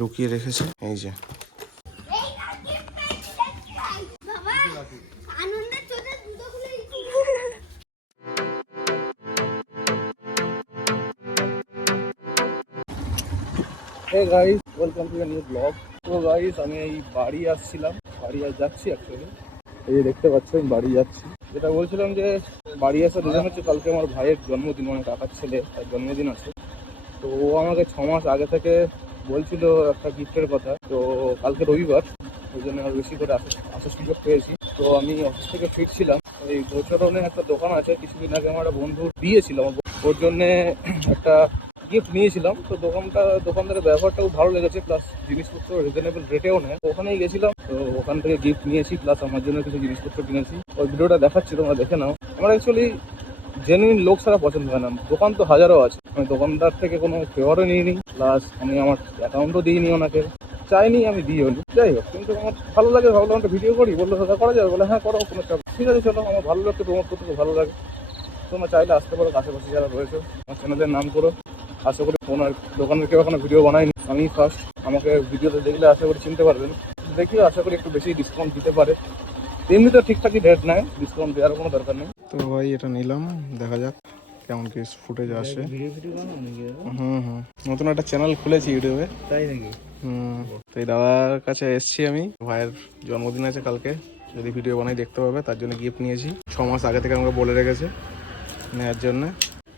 লুকিয়ে রেখেছে এই যে। Hey guys, welcome to a new vlog. তো গাইস আমি এই বাড়ি আসছিলাম, বাড়ি যাচ্ছি অ্যাকচুয়ালি। এই যে দেখতে পাচ্ছেন বাড়ি যাচ্ছি। যেটা বলছিলাম যে বাড়ি আসার রিজন হচ্ছে কালকে আমার ভাইয়ের জন্মদিন, মানে কাকার ছেলে, তার জন্মদিন আছে। তো ও আমাকে 6 মাস আগে থেকে বলছিল একটা গিফটের কথা। তো কালকে রবিবার, ওই জন্য আর বেশি করে আসার সুযোগ পেয়েছি। তো আমি অফিস থেকে ফিরছিলাম, এই গোচরণে একটা দোকান আছে, কিছুদিন আগে আমার একটা বন্ধু দিয়েছিলাম, ওর জন্যে একটা গিফট নিয়েছিলাম। তো দোকানদারের ব্যবহারটাও ভালো লেগেছে, প্লাস জিনিসপত্র রিজনেবল রেটেও নেয়। ওখানেই গেছিলাম, তো ওখান থেকে গিফট নিয়েছি, প্লাস আমার জন্য কিছু জিনিসপত্র কিনেছি। ওই ভিডিওটা দেখাচ্ছি, তোমরা দেখে নাও। আমার অ্যাকচুয়ালি জেনুইন লোক ছাড়া পছন্দ হয় না। দোকান তো হাজারও আছে, আমি দোকানদার থেকে কোনো ফেভারও নিইনি, প্লাস আমি আমার অ্যাকাউন্টও দিইনি ওনাকে, চাইনি আমি দিইও নি। যাই হোক, কিন্তু আমার ভালো লাগে, ভাবলাম একটা ভিডিও করি। বললো দাদা করা যাবে, বলে হ্যাঁ করো, কোনো চাপ। ঠিক আছে চলো, আমার ভালো লোককে প্রমোট করতে খুব ভালো লাগে। তোমরা চাইলে আসতে পারো, আশেপাশে যারা রয়েছে আমার চ্যানেলের নাম করো। আশা করি ওনার দোকানের কেউ এখনো ভিডিও বানায়নি, আমি ফার্স্ট। আমাকে ভিডিওতে দেখলে আশা করি চিনতে পারবেন। দেখিও আশা করি একটু বেশি ডিসকাউন্ট দিতে পারে। এমনি তো ঠিকঠাকই রেট নেয়, ডিসকাউন্ট দেওয়ার কোনো দরকার নেই। তো ভাই এটা নিলাম, দেখা যাক কেমন কি ফুটেজ আসে। নতুন একটা চ্যানেল খুলেছি ইউটিউবে। তাই নাকি? তো এই দাদার কাছে এসছি আমি, ভাইয়ের জন্মদিন আছে কালকে, যদি ভিডিও বানাই দেখতে পাবে, তার জন্য গিফট নিয়েছি। 6 মাস আগে থেকে আমাকে বলে রেখেছে নেওয়ার জন্য।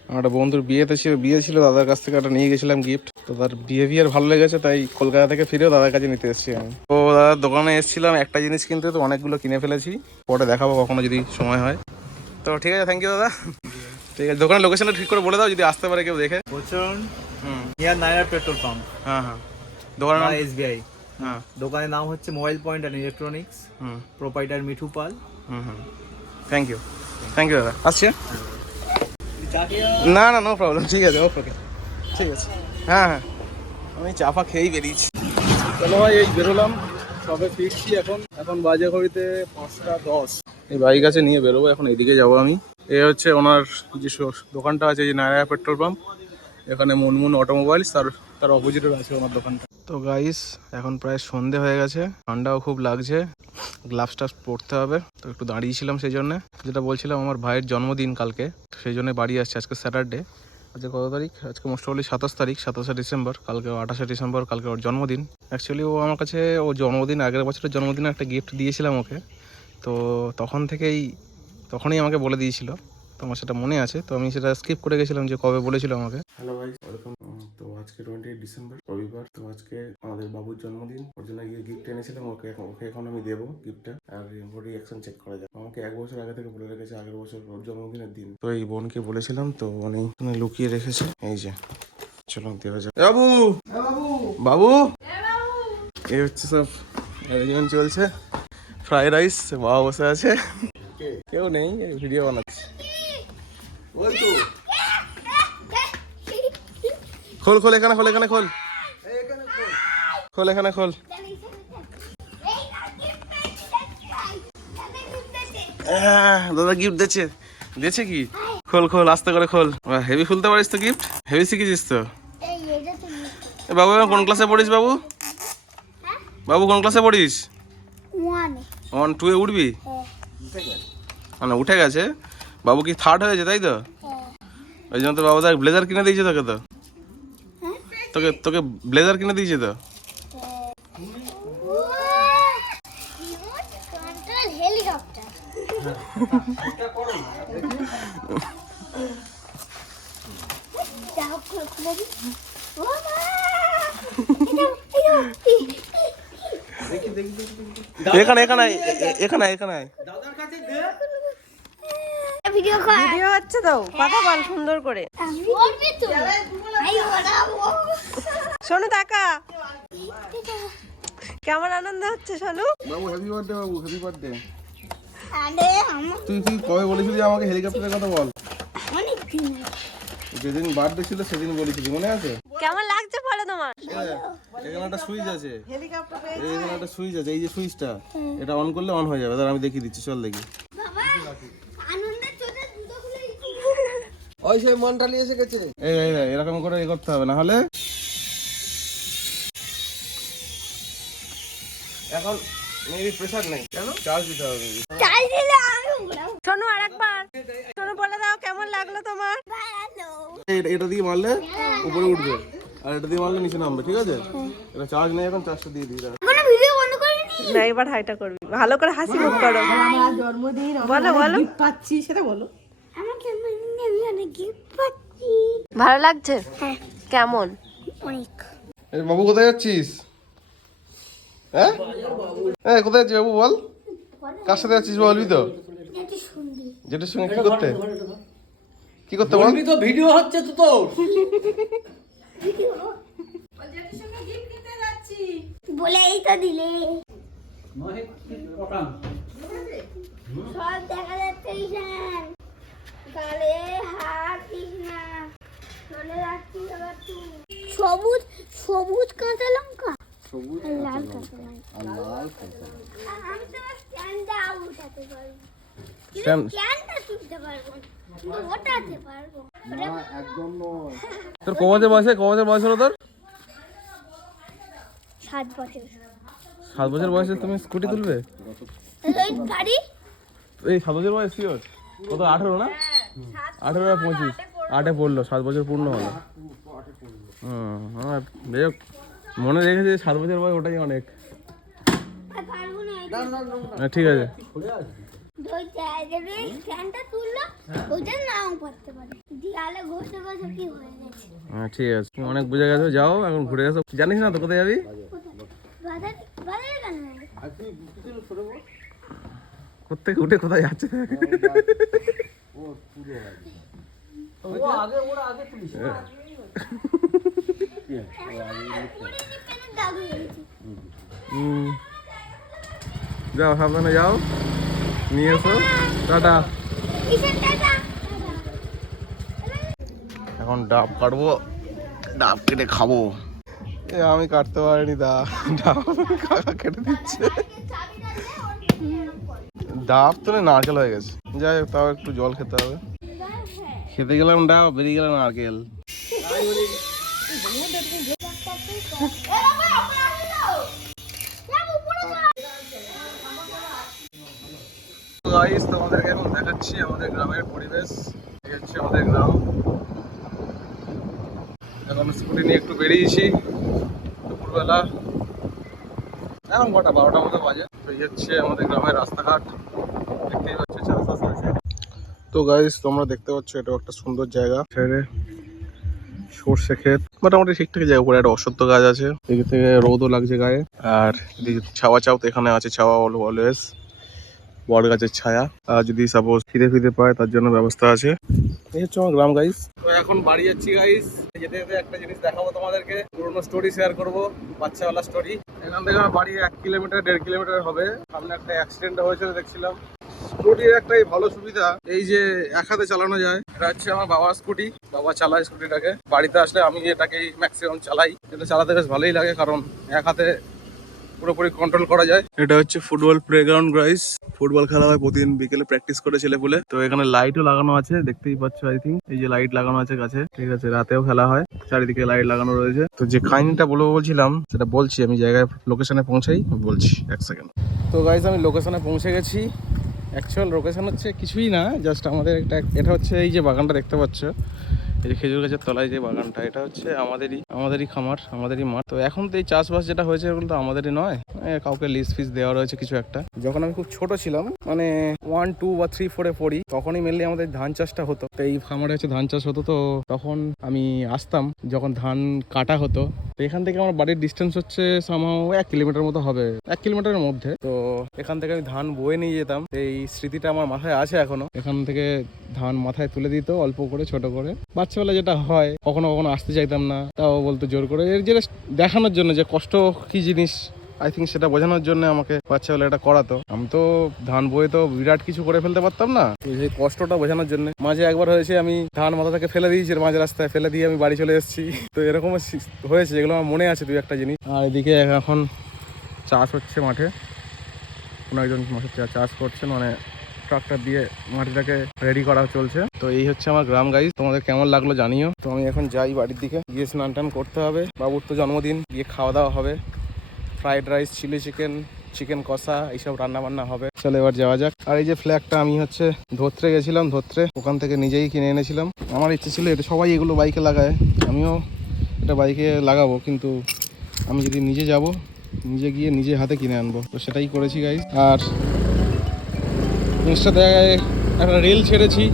আমার একটা বন্ধুর বিয়ে ছিল, দাদার কাছ থেকে একটা নিয়ে গেছিলাম গিফট। তো তার বিহেভিয়ার ভালো লেগেছে, তাই কলকাতা থেকে ফিরেও দাদার কাছে নিতে এসেছি আমি। তো দাদার দোকানে এসেছিলাম একটা জিনিস কিনতে, তো অনেকগুলো কিনে ফেলেছি, পরে দেখাবো কখনো যদি সময় হয়। তো ঠিক আছে, থ্যাংক ইউ দাদা। ঠিক আছে, দোকানের লোকেশনটা ঠিক করে বলে দাও, যদি আসতে পারে কেউ দেখে। Gocharan near Nayara petrol pump. হ্যাঁ, দোকানের নাম এসবিআই। হ্যাঁ, দোকানের নাম হচ্ছে mobile point and electronics, proprietor Mithu Pal. Thank you দাদা, আসছি। না নো প্রবলেম, ঠিক আছে, ওকে ঠিক আছে। হ্যাঁ, আমি চা খেয়েই বেরিয়েছি। চলো ভাই, এই বেরোলাম, সবে ফিরছি। এখন বাজে ঘড়িতে 5টা 10। এই বাইক আছে, নিয়ে বেরোবো এখন, এইদিকে যাবো আমি। এ হচ্ছে ওনার যে দোকানটা আছে, যে নারায়ণ পেট্রোল পাম্প, এখানে মুনমুন অটোমোবাইলস, তার অপোজিটে আছে ওনার দোকানটা। তো গাইস, এখন প্রায় সন্ধে হয়ে গেছে, ঠান্ডাও খুব লাগছে, গ্লাভস টাভস পরতে হবে। তো একটু দাঁড়িয়েছিলাম সেই জন্য, যেটা বলছিলাম আমার ভাইয়ের জন্মদিন কালকে, তো সেই জন্য বাড়ি আসছে। আজকে স্যাটারডে, আজকে কত তারিখ? আজকে মোস্ট প্রবাবলি 27 তারিখ, 27শে ডিসেম্বর। কালকে 28শে ডিসেম্বর, কালকে ওর জন্মদিন। অ্যাকচুয়ালি ও আমার কাছে, ও জন্মদিন, আগের বছরের জন্মদিনে একটা গিফট দিয়েছিলাম ওকে। তো তখনই আমাকে বলে দিয়েছিল, তো আমার সেটা মনে আছে। তো আমি সেটা স্কিপ করে গেছিলাম যে কবে বলেছিল আমাকে। হ্যালো ভাই, ওয়েলকাম। তো আজকে 28 ডিসেম্বর, রবিবার। তো আজকে আমাদের বাবুর জন্মদিন, ওর জন্য গিয়ে গিফট এনেছিলাম ওকে এখন আমি দেবো গিফটটা। আর রিয়াকশন চেক করা যায়। আমাকে 1 বছর আগে থেকে বলে রেখেছে, আগের বছর ওর জন্মদিনের দিন। তো এই বোনকে বলেছিলাম, তো উনি লুকিয়ে রেখেছে এই যে। চলো দেওয়া যাক। বাবু বাবু, এই হচ্ছে সব অ্যারেঞ্জমেন্ট চলছে। ফ্রাইড রাইস, বাবা বসে আছে, কেউ নেই, ভিডিও বানাচ্ছি। খোল এখানে খোল, এখানে খোল, এখানে খোল। দাদা গিফট দিয়েছে কি? খোল আস্তে করে খোল। হেভি খুলতে পারিস তো গিফট, হেভি শিখেছিস তো। বাবু কোন ক্লাসে পড়িস বাবু? কোন ক্লাসে পড়িস? 1 2 এ উঠবি? মানে উঠে গেছে বাবু, কি 3rd হয়েছে তাই তো? ওই জন্য তো বাবু দেখ ব্লেজার কিনে দিয়েছে তোকে। তো তোকে ব্লেজার কিনে দিয়েছে তো। এখানে ভিডিও হচ্ছে তো, কথা বল সুন্দর করে। শোনো টাকা কেমন আনন্দ হচ্ছে শোনো। বাবু হ্যাপি বার্থডে, বাবু হ্যাপি বার্থডে। তুই কবে বলেছিলি আমাকে হেলিকপ্টারের কথা বল? যেদিন বার্থডে ছিল সেদিন বলেছিলি, মনে আছে? কেমন লাগছে বলো তোমার? এখানে একটা সুইচ আছে, এখানে একটা সুইচ আছে, এই যে সুইচটা, এটা অন করলে অন হয়ে যাবে। আমি দেখিয়ে দিচ্ছি, চল দেখি। সেই মনটালি এসে গেছে। এই এরকম করে করতে হবে, না হলে এখন মেবি প্রেসার নেই। কেন? চার্জ দিতে হবে। শোনো আরেকবার, শোনো বলে দাও কেমন লাগলো তোমার? এটা দিয়ে মারলে উপরে উঠবে, আর এটা দিয়ে মারলে নিচে নামবে, ঠিক আছে? এটা চার্জ নেই, এখন চার্জটা দিয়ে দিই। না এবার হাইটা করবি, ভালো করে হাসি মুখ করো। আমার জন্মদিন বলো বলো, গিফট পাচ্ছি সেটা বলো। আমার জন্মদিনে আমি অনেক গিফট পাচ্ছি। ভালো লাগছে? কেমন? অনেক। এই বাবু কোথায় যাচ্ছিস? হ্যাঁ কোথায় যাচ্ছিস বাবু বল? কার সাথে যাচ্ছিস বলবি তো? এটা শুনবি। যেটার সঙ্গে কি করতে বল? বলবি তো, ভিডিও হচ্ছে তো তোর। বলেই তো দিলে সব দেখা যাচ্ছে ঈশান, গালে হাত দিস না, চলে যাচ্ছিস আবার তুই। সবুজ কাঁচা লঙ্কা, আর লাল কাঁচা লঙ্কা। আমি তো স্ট্যান্ডটা উঠাতে পারবো, স্ট্যান্ডটা তুলতে পারবো না, কিন্তু ওঠাতে পারবো। একদম নয়। তোর ক বছর বয়স হলো তোর? 7 বছর। 7 বছর বয়সে তুমি স্কুটি তুলবে? এই গাড়ি এই 7 বছর বয়স শিওর? কত 18 না? 18 আর 25, 8-এ পড়লো, 7 বছর পূর্ণ হলো। হ্যাঁ যাই হোক, মনে রেখেছে 7 বছর বয়স, ওটাই অনেক। পারবো না। হ্যাঁ ঠিক আছে। ওই জায়গায় স্ট্যান্ডটা তুললো, ওইটা নাও করতে পারে, দিয়ালে ঘষে ঘষে কি হয়ে গেছে। হ্যাঁ ঠিক আছে, তুমি অনেক বুঝে গেছো, যাও এখন ঘুরে গেছো। জানিস না তো কোথায় যাবি? বাজারে কেন যাবে? কোথেকে উঠে কোথায় যাচ্ছে? দাগ হয়ে গেছে। যাও সাবধানে যাও, নিয়ে এসো। টাটা। ঈশান টাটা। এখন ডাব কাটবো, ডাব কেটে খাবো। আমি কাটতে পারিনি, ডাব কাকা কেটে দিচ্ছে। ডাব তো নারকেল হয়ে গেছে। যাই হোক, তাও একটু জল খেতে হবে। খেতে গেলাম ডাব, বেরিয়ে গেলাম নারকেল। গাইস, তোমাদেরকে এখন দেখাচ্ছি আমাদের গ্রামের পরিবেশ। এই হচ্ছে আমাদের গ্রাম। এখন স্কুটি নিয়ে একটু বেরিয়েছি দুপুরবেলা, এখন কটা 12টার মতো বাজে। তো এই হচ্ছে আমাদের গ্রামের রাস্তাঘাট, দেখতেই পাচ্ছ চাষবাস হয়েছে। তো গাইস, তোমরা দেখতে পাচ্ছ এটা একটা সুন্দর জায়গা, সাইডে সর্ষে ক্ষেত, মোটামুটি ঠিকঠাক জায়গা। উপরে একটা অশ্বত্থ গাছ আছে, এদিক থেকে রোদও লাগছে গায়ে, আর এদিকে ছাওয়া তো এখানে আছে, ছাওয়া অলওয়েজ, বট গাছের ছায়া। আর যদি সাপোজ খিদে পায় তার জন্য ব্যবস্থা আছে। এই হচ্ছে আমার গ্রাম গাইস। তো এখন বাড়ি যাচ্ছি গাইস। যেতে যেতে একটা জিনিস দেখাবো তোমাদেরকে, পুরোনো স্টোরি শেয়ার করবো, বাচ্চাওয়ালা স্টোরি। এখান থেকে আমার বাড়ি 1 কিলোমিটার 1.5 কিলোমিটার হবে। সামনে একটা অ্যাক্সিডেন্ট হয়েছিল দেখছিলাম। স্কুটির একটাই ভালো সুবিধা, এই যে এক হাতে চালানো যায়। এটা হচ্ছে আমার বাবার স্কুটি, বাবা চালায় স্কুটিটাকে। বাড়িতে আসলে আমি এটাকেই ম্যাক্সিমাম চালাই। এটা চালাতে বেশ ভালোই লাগে, কারণ এক হাতে পুরোপুরি কন্ট্রোল করা যায়। এটা হচ্ছে ফুটবল প্লেগ্রাউন্ড গাইস, ফুটবল খেলা হয় প্রতিদিন বিকেলে, প্র্যাকটিস করে ছেলেপুলে। তো এখানে লাইটও লাগানো আছে, দেখতেই পাচ্ছ। আই থিঙ্ক এই যে লাইট লাগানো আছে গাছে, ঠিক আছে। রাতেও খেলা হয়, চারিদিকে লাইট লাগানো রয়েছে। তো যে কাহিনীটা বলছিলাম সেটা বলছি, আমি জায়গায় লোকেশনে পৌঁছাই বলছি, 1 সেকেন্ড। তো গাইস, আমি লোকেশনে পৌঁছে গেছি। অ্যাকচুয়াল লোকেশন হচ্ছে কিছুই না, জাস্ট আমাদের এটা হচ্ছে এই যে বাগানটা দেখতে পাচ্ছ, এই যে খেজুর গাছের তলায় যে বাগানটা, এটা হচ্ছে আমাদেরই খামার, আমাদেরই মাঠ। তো এখন তো এই চাষবাস যেটা হয়েছে এগুলো তো আমাদেরই নয়, কাউকে লিজ ফিস দেওয়া রয়েছে কিছু একটা। যখন আমি খুব ছোট ছিলাম, মানে 1, 2 বা 3, 4-এ পড়ি, তখনই মেনলি আমাদের ধান চাষটা হতো। তো এই খামারে হচ্ছে ধান চাষ হতো। তো তখন আমি আসতাম যখন ধান কাটা হতো। তো এখান থেকে আমার বাড়ির ডিস্টেন্স হচ্ছে সামহাও 1 কিলোমিটার মতো হবে, 1 কিলোমিটারের মধ্যে। তো এখান থেকে আমি ধান বয়ে নিয়ে যেতাম। এই স্মৃতিটা আমার মাথায় আছে এখনো। এখান থেকে ধান মাথায় তুলে দিত অল্প করে, ছোট করে। বাচ্চাবেলা যেটা হয়, কখনো কখনো আসতে চাইতাম না, তাও বলতো জোর করে, এর যেটা দেখানোর জন্য যে কষ্ট কি জিনিস, আই থিঙ্ক সেটা বোঝানোর জন্য আমাকে বাচ্চাবেলা এটা করাতো। আমি তো ধান বয়ে তো বিরাট কিছু করে ফেলতে পারতাম না, সেই কষ্টটা বোঝানোর জন্য। মাঝে একবার হয়েছে, আমি ধান মাথা থেকে ফেলে দিয়েছি, মাঝ রাস্তায় ফেলে দিয়ে আমি বাড়ি চলে এসেছি। তো এরকম হয়েছে, যেগুলো আমার মনে আছে 2-1টা জিনিস। আর এদিকে এখন চাষ হচ্ছে মাঠে, কোনো একজন মাঠে চাষ করছেন, মানে ট্রাক্টর দিয়ে মাটিটাকে রেডি করা চলছে। তো এই হচ্ছে আমার গ্রাম গাইজ, তোমাদের কেমন লাগলো জানিও। তো আমি এখন যাই বাড়ির দিকে, গিয়ে স্নান টান করতে হবে, বাবুর তো জন্মদিন, গিয়ে খাওয়া দাওয়া হবে, fried rice, chilli chicken, chicken কষা, এইসব রান্না বান্না হবে। চলো এবার যাওয়া যাক। আর এই যে ফ্ল্যাগটা আমি হচ্ছে ধোত্রে গেছিলাম, ধোত্রে ওখান থেকে নিজেই কিনে এনেছিলাম। আমার ইচ্ছে ছিল, এটা সবাই এগুলো বাইকে লাগায়, আমিও এটা বাইকে লাগাবো, কিন্তু আমি যদি নিজে যাব, নিজে গিয়ে নিজে হাতে কিনে আনবো, তো সেটাই করেছি গাইজ। আর ইনস্টাতে একটা রিল ছেড়েছি,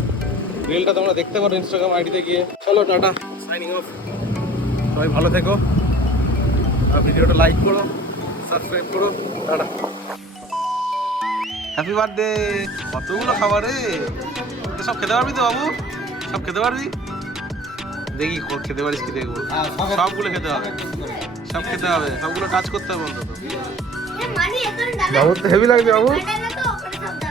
রিলটা তোমরা দেখতে পারো ইনস্টাগ্রাম আইডিতে গিয়ে। চলো টাটা, সাইনিং অফ। সবাই ভালো থেকো, আর ভিডিওটা লাইক করো, সাবস্ক্রাইব করো। টাটা। Happy birthday. কতগুলো খাবার রে, সব খেতে পারবি তো বাবু? সব খেতে পারবি? দেখি খেতে পারিস কি, দেখবো। সবগুলো খেতে হবে, সব খেতে হবে, সবগুলো টাচ করতে হবে অন্তত। মানে এখন বাবুর তো হেভি লাগছে বাবু। দাদা তো ওখানে সব দাও।